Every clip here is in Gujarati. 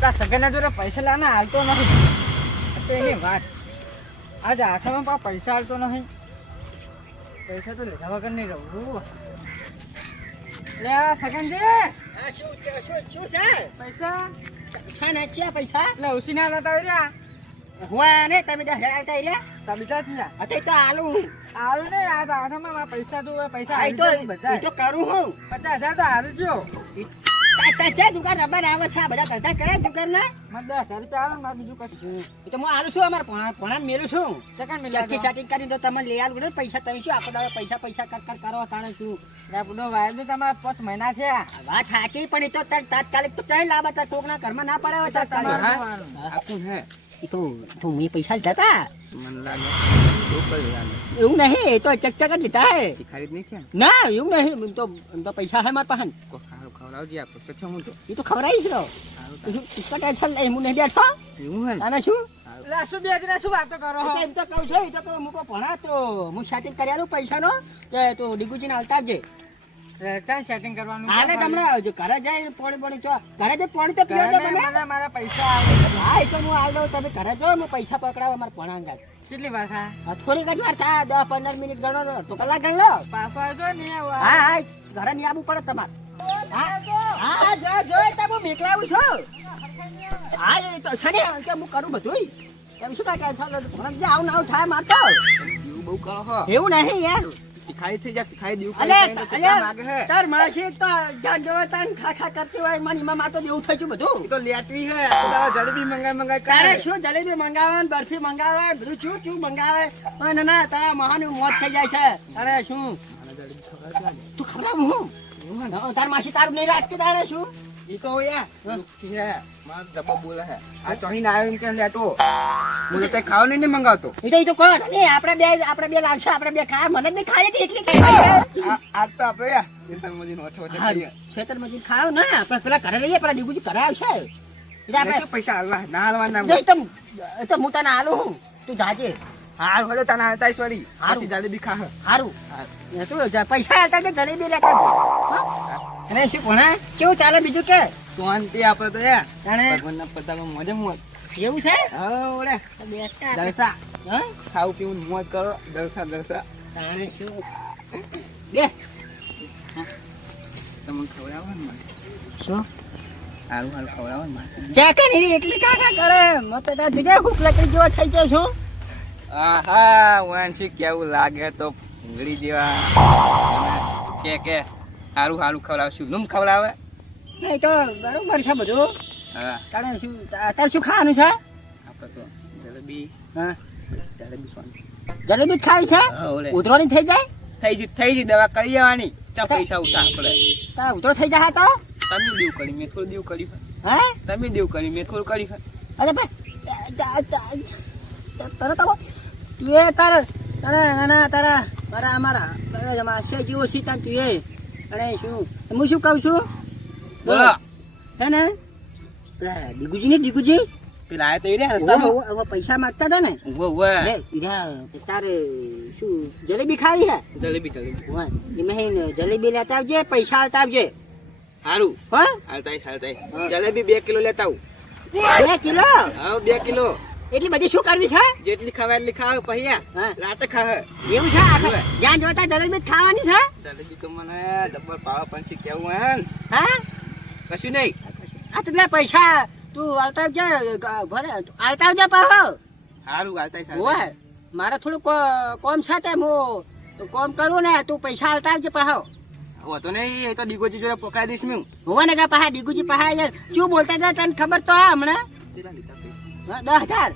તા સગનના જોડે પૈસા લાને હાલતો નથી. તો એની વાત. આજ આઠમાં પા પૈસા હાલતો નથી. પૈસા તો લીધા વગર નહીં રહું. લે આ સગનજી. શું છે, શું શું છે? પૈસા? છે પૈસા? એટલે ઉસીના લેતા રહ્યા હું ને તમે દસ હજાર આવતા રહ્યા તમે બીજા છે તો આલું હારું ને આ તો આઠમાં પૈસા તો પૈસા આ તો બધા. તો કરું હું. પચાસ હજાર તો હારું જો તા- છે? દુકાન રબર આવે છે આ બધા ધંધા કરે દુકાન ના મને દસ હજાર રૂપિયા આવે ને મારે બીજું કશું એ તો હું આલું છું અમારે ભણા મેલું છું. સેકન્ડ મિલ્યા ચટકી ચાટી કરીને તો તમે લઈ આવું પૈસા તમે શું આખો દાડો પૈસા પૈસા કર કર કરો તાણે છું વાયર બી તમારે પાંચ મહિના થયા. વાત સાચી પણ એ તો તાત્કાલિક તો ચાહે લાવવા તાર કોકના ઘરમાં ના પડે તાત્કાલિક. આપું હે. એ તો તો મેં પૈસા લીધા મને લાગે એવું નહીં એ તો ચકચક જ લીધા હે. ખરીદ નહીં ના એવું નહીં તો તો પૈસા હે મારા પાસે. ખવડાવજે આપો તો છે હું તો એ તો ખવડાવી છે તું તું ટેન્શન લઈ હું નહીં બેઠો. એવું હે અને શું? શું બે શું વાતો કરો એમ તો કહું છું એ તો હું કહું ભણા તો. હું સેટિંગ કરી આલું પૈસાનો તે તું ડીગુજીને હાલતા આવજે ચાલ સેટિંગ કરવાનું હાલે તમને આવજો ઘરે જાય પોણી પોણી તો ઘરે પાણી તો મને મારા પૈસા આવે હા એ તો હું આલ દઉં તમે ઘરે જો હું પૈસા પકડાવો મારે ભણા જાય કેટલી વાર થાય? હા, થોડીક જ વાર થાય દસ પંદર મિનિટ ગણો તો કલાક ગણ લો. પાછો આવજો ને હા હા ઘરે નહીં આવવું પડે તમારે. હા હા જો જો એ તો હું મેકલાવું હા એ તો છે કે હું કરું બધું એમ શું કાંઈ ટેન્શન લો જે આવું આવું થાય મારતો એવું બહુ કરો હો. એવું નહીં યાર ખાઈ થઈ જાય ખાઈ દેવું અલે ખાઈ તો ચેટલા લાગે હે. અલે તાર માસી તો જાન જોવે તાન ખા ખા કરતી હોય મને એમાં માતો દેવું થઈ ગયું બધું. તો લેટવી હે જલેબી મંગાઈ તારે કરે. શું જલેબી મંગાવે ને બરફી મંગાવે બધું શું શું મંગાવે? પણ ના તારા મહાન મોત થઈ જાય છે. તારે શું. તું ખરાબ હં, તાર માસી તારું નહીં રાખતી તારે શું ઈ તો યા હે. માર જબ્બા બોલે હે. આ ચોહીને આવ્યો એમ કે લેટો હું તો કઈ નહીં મંગાવતો? એ તો એ તો કહો એ આપણે બે આપણે બે લાવશે આપણે બે ખાય મને નહીં ખાય હતી એટલી આ તો આપણે ઓછો ઓછો. ખાવ ને આપણે પેલા ઘરે રહીએ પેલા ડીબુજી ઘરે આવશે. એટલે આપણે પૈસા હાલવા ના હાલવા ના જો તો હું તને હાલું હું તું જાજે. હાર તો તને આવતા સોરી હારું. જલેબી ખા હારું. શું જા- પૈસા હતા કે જલેબી લેતા. અરે શું ભણા કેવું ચાલે બીજું કે? શાંતિ આપણે તો યા તાણે ભગવાનના પતામાં મોજે મોજ. એવું છે? ઓરે હં? ખાવું પીવું મોજ કરો દરસા દરસા તાણે શું? દે તમને ખવડાવો ને શું? હારું હારું ખવડાવો ને ચાકે નહીં એટલી કાકા કરે. મત તો બીજા ભૂખ લકડી જેવો થઈ ગયો છું. આહા વાંશી કેવું લાગે તો ભૂંગળી જેવા. કે કે સારું હારું ખવડાવશું લૂમ ખવડાવે? નહીં તો બરોબર છે બધું. હા. તારે શું તારે શું ખાવાનું છે? આપણે તો જલેબી. હા. જલેબી સ્વામી જલેબી ખાવી છે? ઉતરવાની થઈ જાય? થઈ જ થઈ જ દવા કરી જવાની ચા પૈસા ઉઠા આપણે તા ઉતરો થઈ જાય તો? તમે દેવ કરી મેં થોડું દેવ કર્યું હે? તમે દેવ કરી મેં થોડું કરી અરે ભાઈ તને તો તું એ તાર તારે નાના તારા મારા અમારા છે જીવો સીતા તું એ. અને શું? હું શું કહું છું? હે ને? પેલા દીગુજી ને દીગુજી પેલા આયા તો રહ્યા હવે રસ્તામાં? હવે પૈસા માંગતા હતા ને? ઊભો લે, ઈરા, તારે શું જલેબી ખાવી હે? જલેબી જલેબી. હોય એમાં હે જલેબી લેતા આવજે પૈસા આલતા આવજે. સારું હો? હાલતાઈ હા. હાલતાઈ જલેબી બે કિલો લેતા આવું. બે કિલો? હા બે કિલો. એટલી બધી શું કરવી છે? જેટલી ખવાય એટલી ખાવ પહિયા. રાતે ખાવ. એવું છે? આખા જ્યાં જોતા જલેબી ખાવાની છે? જલેબી તો મને જબર પાવા પંછી કેવું હે. હા? કશું નહીં. આ તો પૈસા. તું આલતા આવજે ભરે આલતા આવજે પાહો. હારું હાલતાઈ હોય મારે થોડું કોમ છે તે હું કોમ કરું ને તું પૈસા આલતા આવજે પાહો. હોતો નહીં એ તો ડીગોજી જોડે પકડાઈ દઈશ મેં હોવા ને કા પાહા ડીગોજી પાહા યાર. શું બોલતા હતા તને ખબર તો હમણાં? દસ હજાર.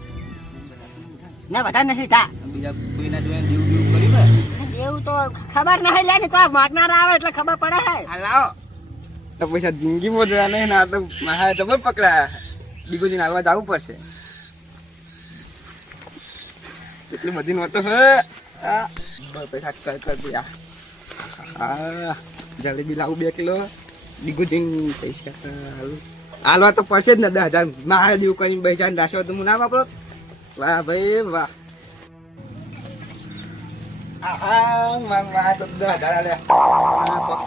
ના વધારે નથી થા બીજા કોઈના જોડે દેવું દેવું કર્યું? એવું તો ખબર ના લે ને તો માગનાર આવે એટલે ખબર પડે હે. લાવો. તો પૈસા જિંદગીમાં જોયા નહીં ના તો મારા જબર પકડાયા ડીગોજીને હાલવા જવું પડશે. એટલી બધી નોટો હે. પૈસા કર કર દિયા હા જલેબી લાવું બે કિલો. ડીગોજી પૈસા હાલું હાલવા તો પડશે જ ને, દસ હજાર. મારા જેવું કરીને બે હજાર નાશવા તો હું ના વાપરો. વાહ ભાઈ, વાહ.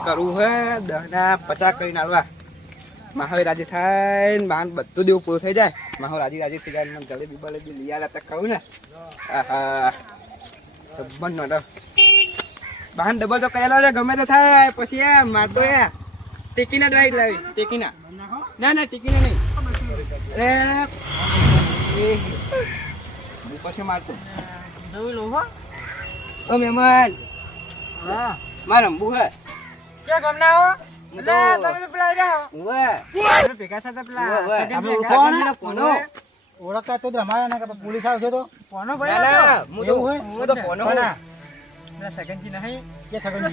કરવું હે, દસ પચાસ કરીને હાલવા. માહો રાજી થાય ને બધું દેવું પૂરું થઈ જાય. માહો રાજી રાજી થઈ જાય મને જલેબી બલેબી લઈ ને. આહા ડબલ તો કરેલો છે, ગમે તે થાય, પછી એ મારતો એ. ટેકીના ડ્રાઈવ લાવી, ટેકીના. ના ના ટેકીના નહીં. અરે હું પછી મારતો. જોઈ લો હો. ઓ મહેમાન. હા. મારે રમવું હે. ક્યાં ગમના હો? તો- ને? ઓળખતા ના? કે પોલીસ આવશે તો? કોનો ભાઈ હું તો હું તો ફોનો કોના? પેલા સગનજી નહીં. કે પેલો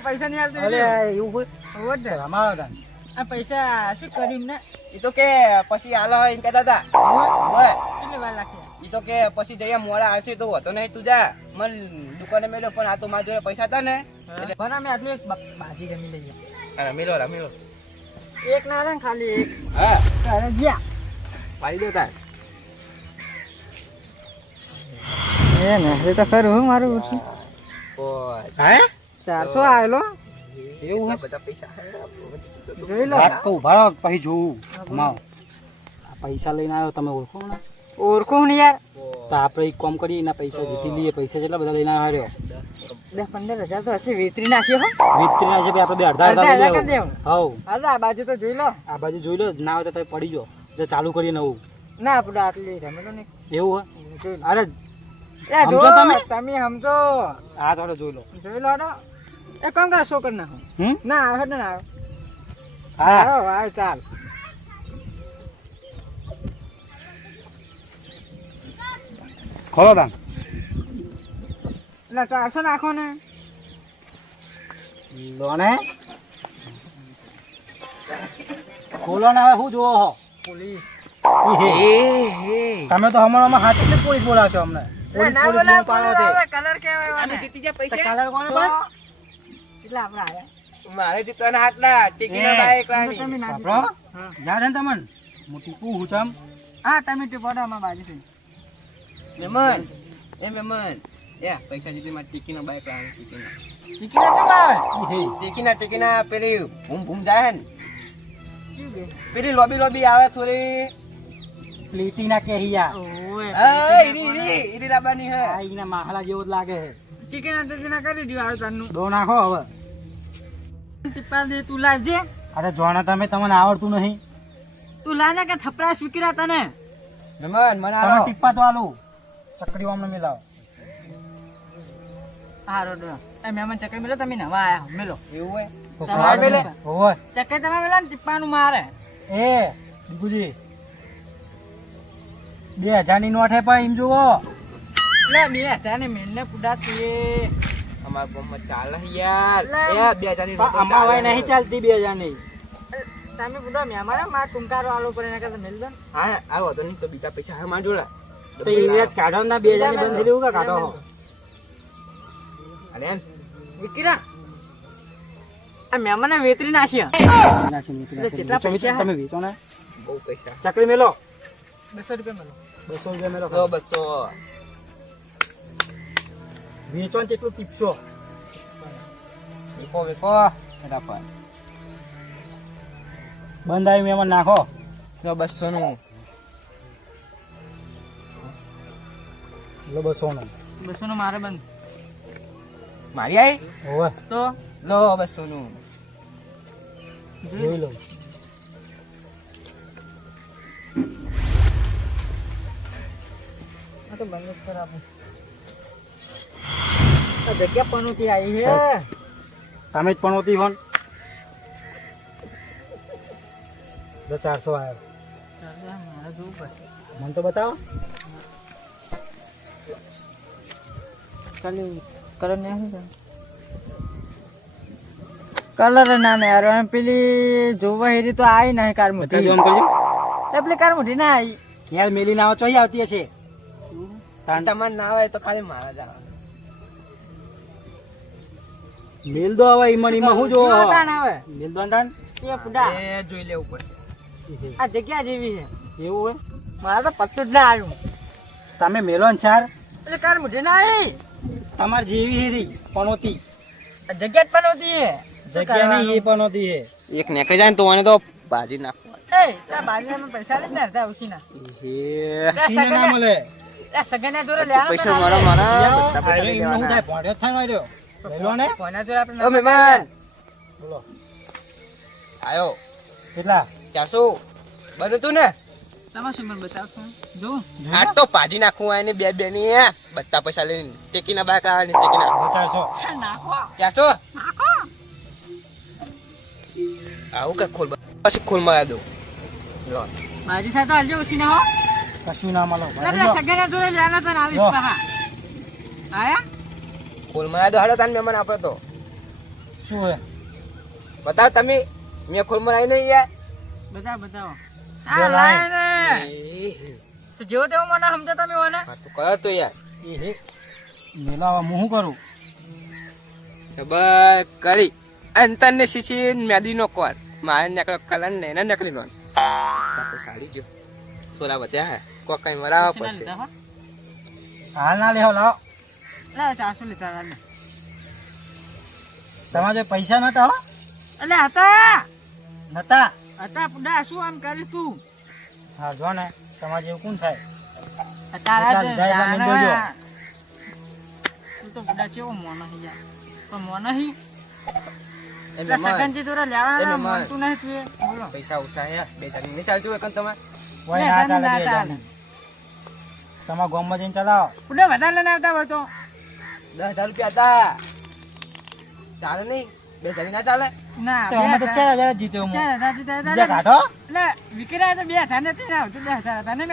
પૈસા નહીં આલતો એવું હોય? ને. હતા આ પૈસા શું કર્યું ને? એ તો કે પછી આલો એમ કહેતા હતા. કેટલી વાર લાગશે? એ તો કે પછી જઈએ મોડા આવશે તો હતો નહીં તું જા. મન દુકાને મેલ્યો પણ આ તો મારા જોડે પૈસા હતા ને. એટલે પણ અમે આટલું એક બાજી રમી લઈએ. હા, મેલો રા મેલો એક ના ને ખાલી એક. હા. તારે ગયા પાડી દો તાર. એ ને એ તો ખરું મારું ઓછું. ચારસો આવેલો. એવું હે? બધા પૈસા જોઈ લો. વાત કહું ભાડો પછી આ પૈસા લઈને આવ્યો તમે ઓળખો ને ઓળખો ને યાર. તો આપણે એક કામ કરીએ એના પૈસા જીતી લઈએ પૈસા જેટલા બધા લઈને આવ્યો દસ પંદર હજાર તો હશે વેતરી નાખ્યો હો. વિતરી ના આપણે બે અડધા અડધા અડધા અડધા લઈ કરી દેવું. હવ. હાલો આ બાજુ તો જોઈ લો. આ બાજુ જોઈ લો ના હોય તો તમે પડી જાઓ. તો ચાલુ કરીએ નવું. ના આપણે આટલી રમેલો ને એવું હોય અરે સમજો તમે? તમે સમજો. આ થોડો જોઈ લો. જોઈ લો એ કોણ કા શો કરી નાખો હમ? ના આવે ને ના આવે. હા. ચાલ. ખોલો તાન એટલે ચારસો નાખો ને. લો ખોલો ને હવે શું જોવો હો. પોલીસ. તમે તો હમણાં હાથ એટલે પોલીસ બોલાવશો અમને. પોલીસ પોલીસ પાડો કલર પૈસા? કાલર કોને પણ કેટલા મારે તો રાણી તમે ના બાપરો યાદ હે ને તમને? હું ટીપું હું ચમ હા તમે ટીપો તો અમારા બાજુથી મહેમાન એ મહેમાન એ પૈસા જીતી ટીકીના ટીકી આવે હે. ટીકીના ટીકીના પેલી ભૂમ ભૂમ જાય ને? પેલી લોબી લોબી આવે થોડી. પ્લેટી ના કેહિયા ઓય, ઈરી ઈરી ઈરી લાવવાની હે. આ ઈના માહલા જેવો જ લાગે છે. ટીકી ના ટીકી ના કરી આવે. દો નાખો હવે. ટીપા દે તું લાવજે. અરે જોણા તમે તમને આવડતું નહીં. તું લાને કે થપડા સ્વીકરા તને. નમન મને આ ટીપા તો આલું. ચકડી અમને મિલાવો. હા રોડ એ મેમન ચકડી મેલો તમે નવા આયા મેલો. એવું હોય? તો સવાર સવારે હોય ચકડી ચક્કર તમે મેલા ને ટીપાનું મારે. એ દીકુજી બે હજારની નોટ હે પણ એમ જુઓ. લે બે મેલ ને મેલને પુડા તું અમાર ગામમાં ચાલે યાર. એ બે હજારની પણ નોટો અમાવાય નહીં ચાલતી બે હજારની. તમે પુડા મેં અમારે મારા ટૂંકારો આલો પર એના કરતા મેલ દો હા આવો તો નહીં તો બીજા પૈસા હા મારા જોડા. તો એ જ કાઢો ના બે બંધ લેવું કા કાઢો હો. અરે એમ. વિકરા આ મહેમાને વેતરી નાખ્યા. પૈસા તમે વેચો ને. બહુ પૈસા. ચકલી મેલો. બસો રૂપિયા મેલો. બસો રૂપિયા મેલો. બસો. વેચો ને કેટલું ટીપશો વેકો વેકો ફટાફટ. બંધ આવી એમાં નાખો. સો બસો નું લો બસો નું બસો નું મારે બંધ. મારી આવી હોવે. તો લો બસો નું જોઈ લો. તો બંધ જ કરાવું. આ જગ્યા પનોતી આવી હે. તમે જ પણોતી હોન. જો ચારસો આવ્યો મને તો બતાવો. ખાલી કલર ને કલર ના ને યાર અને પેલી જોવા હેરી તો આવી નહીં કાર મોટી. એ પેલી કાર મોટી ના આવી ક્યારે મેલી ના આવતી હશે. તમારે ના આવે તો ખાલી મારા જ આવે મેલ દો હવે ઈમન ઈમન હું જોવો. આવે. મેલ દો તાન એ પુડા એ જોઈ લેવું પડશે. આ જગ્યા જેવી છે. એવું હોય? મારા તો પત્તું જ ના આવ્યું. તમે મેલો ને ચાર? એટલે કાર મુઢે ના આવી. તમાર જેવી હેરી પણોતી જગ્યા જ પનોતી હે જગ્યા નહીં એ? પણોતી હે એક નેકળી જાય ને તો મને તો બાજી એ બાજરીમાં પૈસા લે ને અડધા ઉછીના. હે સીને ના મળે. પૈસા મારા મારા બધા પૈસા થાય? થાય ને કોના જોડે આપણે ઓ મહેમાન બોલો આયો કેટલા ચારસો બધું તું ને તમારે શું મને બતાવશો? જોઉં. આ તો ભાજી નાખવું હોય ને બે બે ની. બધા પૈસા લઈને ટેકીના બાક આવે ને ટેકીના ચારસો નાખો. ચારસો નાખો. આવું કે ખોલ પછી ખોલ મારા દો લો સાથે હો. કશું ના મળો એટલે જોડે લેવાનો તો આવીશ. આયા? ખોલ મારા દો હાડો તાન મહેમાન આપડે તો. શું હે બતાવ તમે મેં ખોલ મરાય નહીં યાર. બતાવ બતાવો. આ લાય. તો જેવો તેવો મને સમજો તમે ઓને. તું કરો તો યાર. એ મેલાવા હું કરું? જબર કરી. અંતર ને મેદી નો કોર. મારે નીકળ્યો કલન ને એને નીકળી મન તો સાડી ગયો. થોડા બધા હે. કોક કઈ મરાવા પડશે. હાલ ના લેવો લાવો. ચારસો હતા. લે. પૈસા નતા હો? એટલે હતા. નતા? હતા પુડા શું આમ કરી તું? હા જો ને તમારે જેવું કોણ થાય? તારા. તું તો પુડા ચેવો મોનો હી યાર. પણ મોનો હી? એટલે સગનજી લેવાના. નહીં તું. બોલો. પૈસા ઓછા હે બે ચાલી ચાલતું હોય તમે બે ના ચાલે. ના. તમારા ગામમાં જઈને ચલાવો. પુડા વધારે લઈને આવતા હોય તો. દસ હજાર રૂપિયા હતા. ચાલે નહીં? બે હજાર ના ચાલે? ના તો અમે તો ચાર હજાર. જીત્યો હું. ચાર હજાર જીતા બીજા કાઢો એટલે વિકરાય તો બે હજાર નથી ને આવતું બે હજાર હતા ને.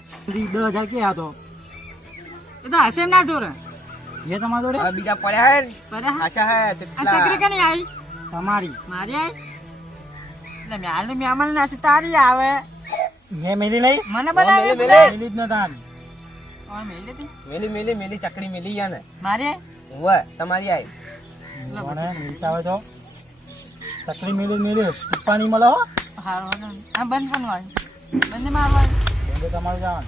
દસ હજાર ક્યાં હતો? એ તો હશે ના જોડે. એ તમારા જોડે? બીજા પડ્યા હે ને? આશા હે ચકરી કની આવી? તમારી. મારી આવી? એટલે મેં હાલ મહેમાન નાસી તારી આવે. મેં મેલી લઈ? મને બનાવી મેલી. જ ઓય મેલી મેલી મેલી ચકડી મેલી ગયા ને મારી? હોય તમારી આઈ. જોને મિલતા હોય તો. તકલી મેલી મેલી પાણી મળે હો. હારું. આ બંધ પણ હોય બંધ મારવા બંધ તમારું જવાનું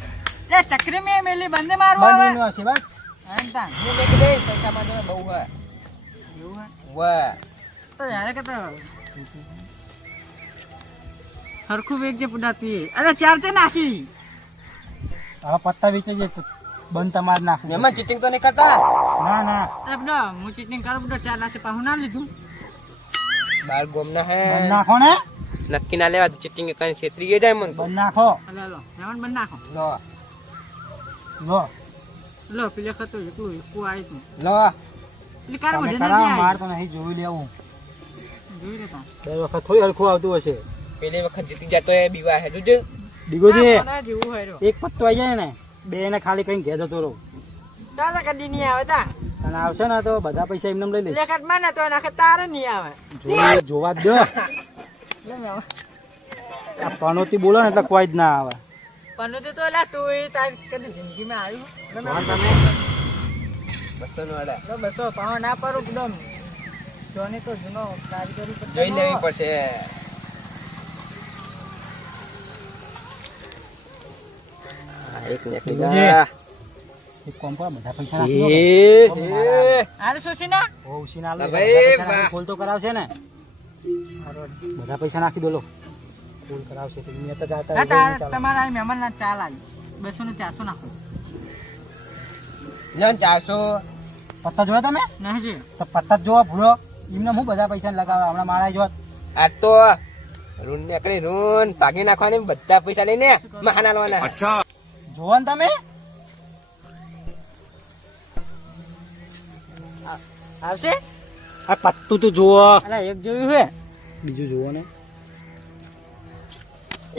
એ ચકરી મેં મેલી બંધ મારવા બંધ આવે છે બસ. એમ હું લેકે દે પૈસા માં ને બહુ હે. એવું હે? હોય તો યારે કે તો હરખું વેગ જે પુડાતી અરે ચાર તે નાસી. હવે પત્તા વેચે જે તો બંધ તમારે નાખવું એમાં ચીટિંગ તો નહીં કરતા? ના ના. બધો હું ચીટિંગ કરું બધો ચાર લાખ પાહું ના લીધું. બાર ગોમ ના હે નાખો ને. નક્કી ના લેવા ચીટિંગ કઈ છેતરી ગયા જાય મન બંધ નાખો. લો લો બંધ નાખો. લો. લો. લો પેલે ખતો એકલું એકલું આવી તું લો. એટલે કાર માર તો નહીં જોઈ લેવું. જોઈ લેતા વખત થોડી હરખું આવતું હશે. પેલી વખત જીતી જતો એ બીવા હે જોજો. દીગોજી. એક પત્તો આવી જાય ને. બે ને ખાલી કઈ ઘેર જતો રહું. ચાલો કદી નહીં આવે તા. અને આવશે ને તો બધા પૈસા એમને લઈ લેખતમાં ને તો નાખે તારે નહીં આવે. જોવા દો. આ પનોતી બોલો ને એટલે કોઈ જ ના આવે. પણ તો તો લા તું એ તારી કદી જિંદગીમાં આવ્યું? તમે. બસો નો અડા બસો પાવ ના પર એકદમ જોની તો જૂનો જોઈ લેવી પડશે. એક જોજે. ગયા. એક કામ કરો બધા પૈસા દો એ. હારે સુશીના ઓ ઉશી ના લો ભાઈ. ખોલ તો કરાવશે ને બધા પૈસા નાખી દો લો ખોલ કરાવશે તો અહીંયા તો જાતા. તમારા મહેમાન ના ચાલ આવી બસો ને ચારસો નાખો લ્યો ચારસો પત્તા જોયા તમે નહીં જી તો પત્તા જ જોવા ભૂલો એમને હું બધા પૈસા લગાવે હમણાં મારા જોત આ તો રૂન નીકળી રૂન ભાગી નાખવાની બધા પૈસા લઈને મહાન હાલવાના જોવો ને તમે? આવશે? આ પત્તું તો જુઓ. અલા એક જોયું છે બીજું જુઓ ને.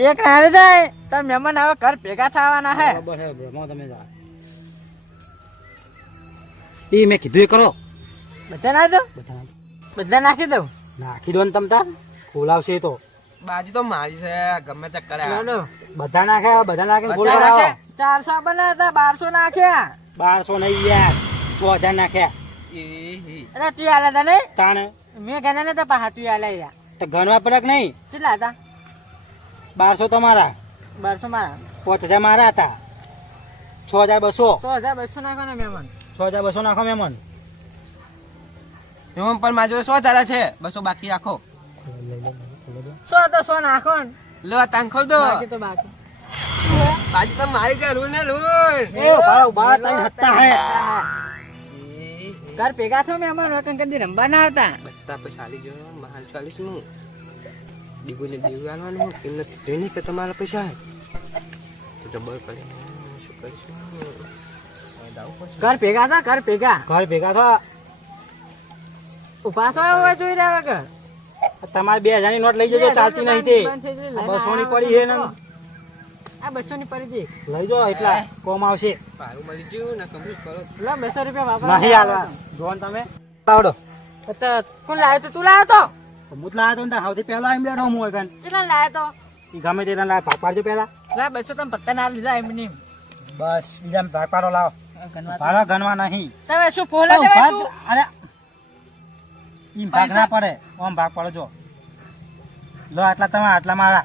એક નારે જાય. તો મહેમાન હવે ઘર ભેગા થવાના હે. બરાબર છે ભ્રમો તમે જા. એ મેં કીધું એ કરો. બધા ના દો? બધા નાખી. બધા નાખી દઉં? નાખી દો ને તમ તાર. ખોલાવશે એ તો. બાજી તો મારી છે ગમે તે કરે. બધા નાખે બધા નાખે ને ચારસો બના હતા બારસો નાખ્યા. બારસો નહીં યાર છ હજાર નાખ્યા. અરે તું આલા હતા નહીં તાણે. મેં ગણા ને તો પાહા તું આલા યા. તો ગણવા પડક નહીં? કેટલા હતા? બારસો તમારા બારસો મારા. પાંચ હજાર મારા હતા. છ હજાર બસો. છ હજાર બસો નાખો ને મહેમાન છ હજાર બસો નાખો મેમન. એમાં પણ મારી જોડે સો તારા છે. બસો બાકી રાખો. સો તો સો નાખો લો તાંખો દો. બાકી તો બાકી. બાજુ તો મારી જરૂર ને લોન એ ઊભા ઊભા તઈ હતા હે. ઘર ભેગા છો મેં અમાર રકમ કદી રમવા ના હતા બત્તા પૈસા આલી જો મહાલ ચાલીસનું દીગો ને દીવું આલવાનું એમને જોઈને કે તમારા પૈસા હે. તો જબર કરી. શું કરીશું? ઘર ભેગા થા ઘર ભેગા. ઘર ભેગા થા. ઊભા થો હોય જોઈ રહ્યા વગર. તમારે બે હજારની નોટ લઈ જજો ચાલતી નહીં તે. બસો ની પડી છે ને આ બસો ની પડી લઈ જો એટલા કોમ આવશે. ભાડું મળી ગયું ને કમ્પ્લીટ કરો. લા બસો રૂપિયા વાપરો. નહીં હાલવા. જોન તમે. આવડો. તો કોણ લાવ્યો તો? તું લાવ્યો તો? હું જ લાવ્યો તો ને સૌથી પહેલો આવીને બેઠો હું હોય કેટલા લાવ્યો તો? ઈ ગમે તેના લાવ ભાગ પાડજો પહેલા. લા બસો તમે પત્તા ના લીધા એમ નહીં. બસ બીજા ભાગ પાડો લાવો. ભાડા ગણવા નહીં. તમે શું ફોલા દેવા ભાગ તું? અરે. ઈ ભાગ ના પડે. ઓમ ભાગ પાડો જો. લો આટલા તમે આટલા મારા.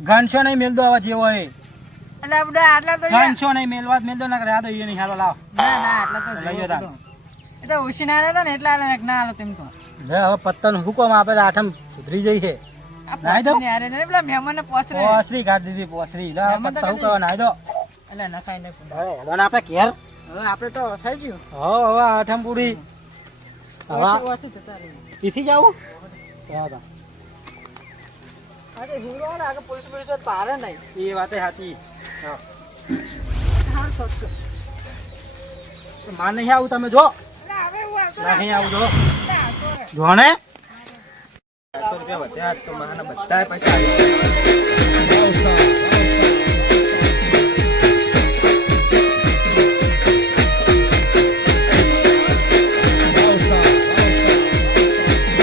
ગણશો નહીં મેલ દો આવા જેવો એ. એટલે આટલા તો યાર- ગણશો નહીં મેલવા જ મેલ દો ને આ તો એ નહીં હાલો લાવ. ના ના આટલા તો લઈ જતા. એ તો ઉછી ના ને એટલા આલે ના આલો તેમ તો. લે હવે પત્તન હુકમ આપે આઠમ સુધરી જઈ છે. નાઈ દો. પોસરી હારે ને પેલા મહેમાન ને પોસરી કાઢી દીધી પોસરી. લે પત્તા કદી- નાઈ દો. એટલે નખાય નહીં પણ. અરે હેડો આપણે ઘેર. હવે આપણે તો થઈ ગયું. હો હવે આઠમ પૂરી. હવે. પીથી જાવું? હા આજે હીરો ને આગળ પોલીસ પોલીસ તો પારે નહીં. એ વાતે સાચી. માર નહીં આવું તમે જો. એટલે હવે હું આવતો નહીં આવું જો. એટલે આવતો રહે. જો ને ચારસો રૂપિયા વધ્યા તો મારા બધા પૈસા.